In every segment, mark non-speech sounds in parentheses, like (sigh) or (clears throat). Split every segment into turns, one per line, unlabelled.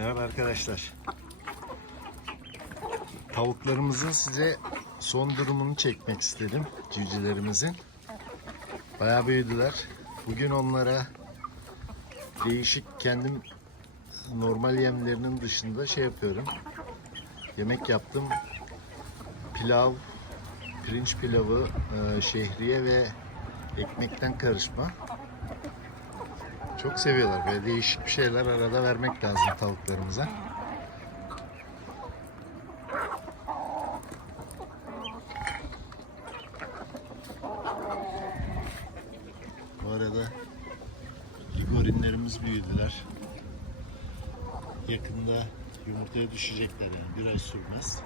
Merhaba arkadaşlar. Tavuklarımızın size son durumunu çekmek istedim. Civcivlerimizin. Bayağı büyüdüler. Bugün onlara değişik kendim normal yemlerinin dışında şey yapıyorum. Yemek yaptım. Pilav, pirinç pilavı, e, şehriye ve ekmekten karışma. Çok seviyorlar. Böyle değişik bir şeyler arada vermek lazım tavuklarımıza. Bu arada ligorinlerimiz büyüdüler. Yakında yumurtaya düşecekler yani bir ay sürmez.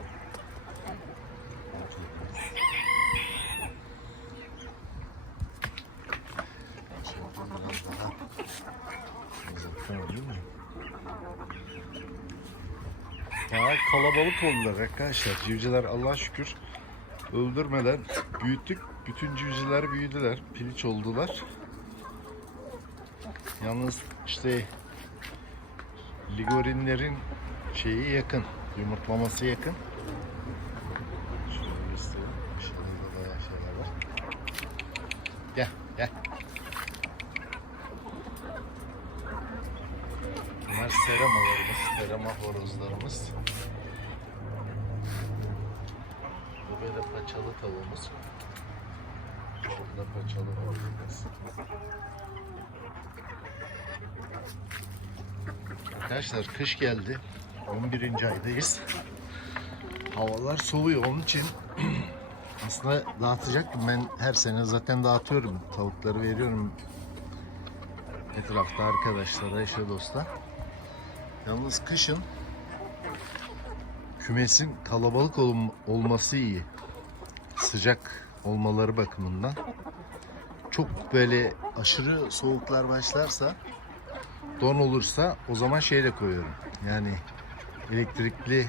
Şimdi biraz daha Uzaktan değil mi? Daha kalabalık oldular arkadaşlar. Civcivler Allah'a şükür öldürmeden büyüttük. Bütün civcivler büyüdüler. Piliç oldular. Yalnız işte ligorinlerin şeyi yakın. Yumurtlaması yakın. Şöyle göstereyim. Dışarıda bayağı şeyler var. Gel gel. Bunlar seramalarımız, serama horozlarımız. Bu böyle paçalı tavuğumuz. Şurada paçalı horozumuz. Arkadaşlar kış geldi. 11. aydayız. Havalar soğuyor onun için (clears throat) aslında dağıtacaktım. Ben her sene zaten dağıtıyorum. Tavukları veriyorum etrafta arkadaşlara, eşe dosta. Yalnız kışın kümesin kalabalık olm- olması iyi. Sıcak olmaları bakımından. Çok böyle aşırı soğuklar başlarsa don olursa o zaman şeyle koyuyorum. Yani elektrikli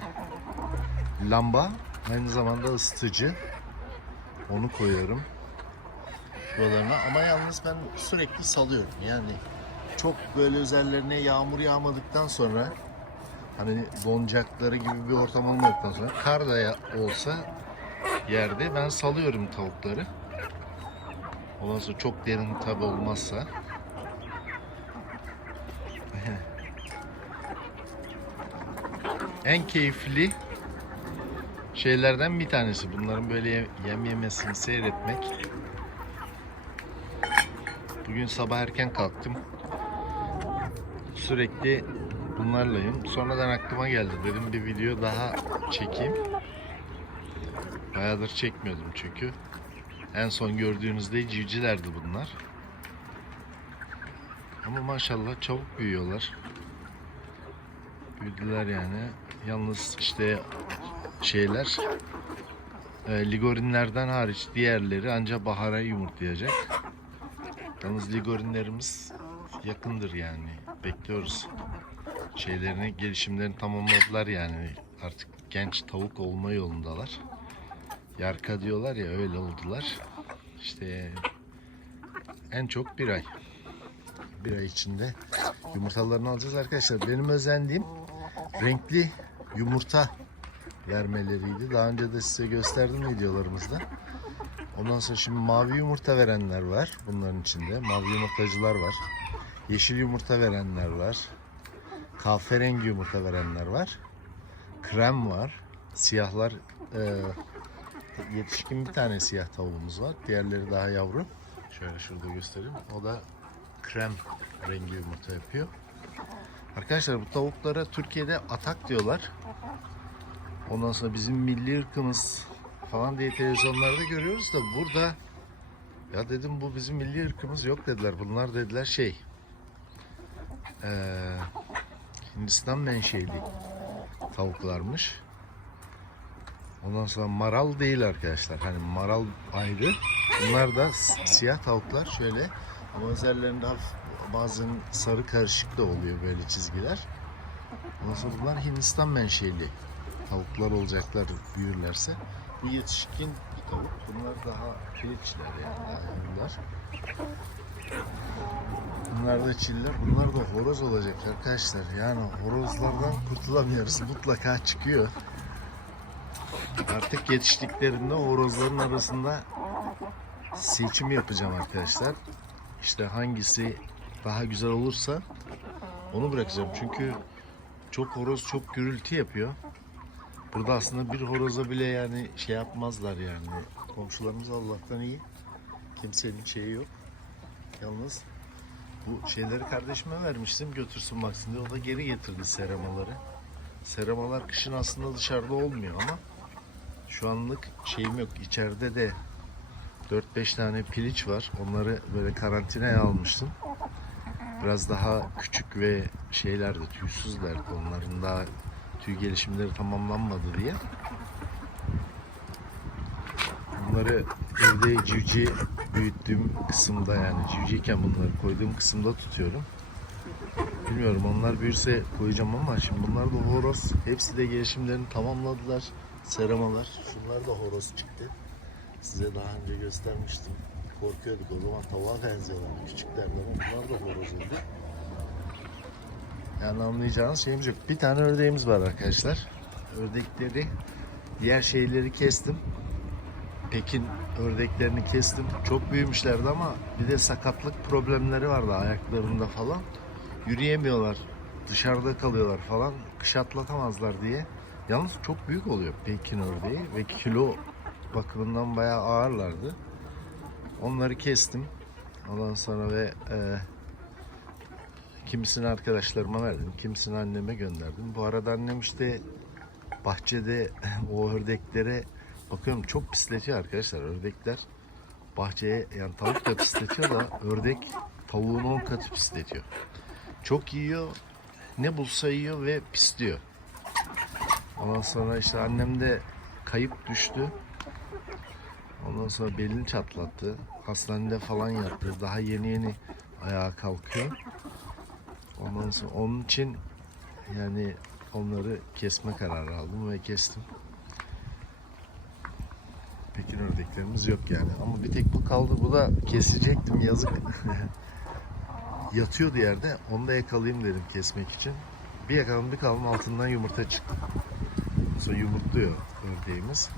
lamba aynı zamanda ısıtıcı. Onu koyuyorum. Şuralarına ama yalnız ben sürekli salıyorum. Yani çok böyle üzerlerine yağmur yağmadıktan sonra hani donacakları gibi bir ortam olmadıktan sonra kar da olsa yerde ben salıyorum tavukları. Ondan sonra çok derin tabi olmazsa. (laughs) en keyifli şeylerden bir tanesi bunların böyle ye- yem yemesini seyretmek. Bugün sabah erken kalktım sürekli bunlarlayım. Sonradan aklıma geldi. Dedim bir video daha çekeyim. Bayağıdır çekmiyordum çünkü. En son gördüğünüzde civcilerdi bunlar. Ama maşallah çabuk büyüyorlar. Büyüdüler yani. Yalnız işte şeyler e, ligorinlerden hariç diğerleri ancak bahara yumurtlayacak. Yalnız ligorinlerimiz yakındır yani. Bekliyoruz. Şeylerini, gelişimlerini tamamladılar yani. Artık genç tavuk olma yolundalar. Yarka diyorlar ya öyle oldular. İşte en çok bir ay. Bir ay içinde yumurtalarını alacağız arkadaşlar. Benim özendiğim renkli yumurta vermeleriydi. Daha önce de size gösterdim videolarımızda. Ondan sonra şimdi mavi yumurta verenler var bunların içinde. Mavi yumurtacılar var. Yeşil yumurta verenler var. Kahverengi yumurta verenler var. Krem var. Siyahlar e, yetişkin bir tane siyah tavuğumuz var. Diğerleri daha yavru. Şöyle şurada göstereyim. O da krem rengi yumurta yapıyor. Arkadaşlar bu tavuklara Türkiye'de atak diyorlar. Ondan sonra bizim milli ırkımız falan diye televizyonlarda görüyoruz da burada ya dedim bu bizim milli ırkımız yok dediler. Bunlar dediler şey eee, Hindistan menşeli tavuklarmış. Ondan sonra maral değil arkadaşlar. Hani maral ayrı. Bunlar da siyah tavuklar şöyle. Ama üzerlerinde hafif bazen sarı karışık da oluyor böyle çizgiler. Ondan sonra bunlar Hindistan menşeli tavuklar olacaklar büyürlerse. Bu yetişkin bir tavuk. Bunlar daha piliçler yani daha. Bunlar da çiller. Bunlar da horoz olacak arkadaşlar. Yani horozlardan kurtulamıyoruz. Mutlaka çıkıyor. Artık yetiştiklerinde horozların arasında seçim yapacağım arkadaşlar. İşte hangisi daha güzel olursa onu bırakacağım. Çünkü çok horoz çok gürültü yapıyor. Burada aslında bir horoza bile yani şey yapmazlar yani. Komşularımız Allah'tan iyi. Kimsenin şeyi yok. Yalnız bu şeyleri kardeşime vermiştim götürsün baksın diye. O da geri getirdi seramaları. Seramalar kışın aslında dışarıda olmuyor ama şu anlık şeyim yok. İçeride de 4-5 tane piliç var. Onları böyle karantinaya almıştım. Biraz daha küçük ve şeylerdi, tüysüzlerdi. Onların daha tüy gelişimleri tamamlanmadı diye. Bunları evde civciv büyüttüğüm kısımda yani civcivken bunları koyduğum kısımda tutuyorum. Bilmiyorum onlar büyürse koyacağım ama şimdi bunlar da horoz. Hepsi de gelişimlerini tamamladılar. Seramalar. Şunlar da horoz çıktı. Size daha önce göstermiştim. Korkuyorduk o zaman tavuğa benziyorlar küçüklerden bunlar da horoz oldu. Yani anlayacağınız şeyimiz yok. Bir tane ördeğimiz var arkadaşlar. Ördekleri, diğer şeyleri kestim. Pekin ördeklerini kestim. Çok büyümüşlerdi ama bir de sakatlık problemleri vardı ayaklarında falan. Yürüyemiyorlar. Dışarıda kalıyorlar falan. Kış atlatamazlar diye. Yalnız çok büyük oluyor Pekin ördeği ve kilo bakımından bayağı ağırlardı. Onları kestim. Ondan sonra ve e, kimisini arkadaşlarıma verdim, kimisini anneme gönderdim. Bu arada annem işte bahçede (laughs) o ördeklere bakıyorum çok pisletiyor arkadaşlar ördekler. Bahçeye yani tavuk da pisletiyor da ördek tavuğun 10 katı pisletiyor. Çok yiyor, ne bulsa yiyor ve pisliyor. Ondan sonra işte annem de kayıp düştü. Ondan sonra belini çatlattı. Hastanede falan yattı. Daha yeni yeni ayağa kalkıyor. Ondan sonra onun için yani onları kesme kararı aldım ve kestim. Pekin ördeklerimiz yok yani. Ama bir tek bu kaldı. Bu da kesecektim yazık. (laughs) Yatıyordu yerde. Onu da yakalayayım dedim kesmek için. Bir yakaladım bir kaldım altından yumurta çıktı. Sonra yumurtluyor ördeğimiz.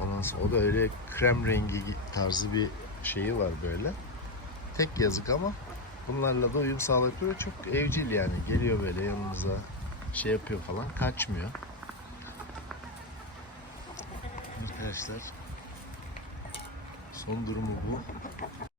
Ondan sonra o da öyle krem rengi tarzı bir şeyi var böyle. Tek yazık ama bunlarla da uyum sağlıyor. Çok evcil yani. Geliyor böyle yanımıza şey yapıyor falan. Kaçmıyor. Arkadaşlar son durumu bu.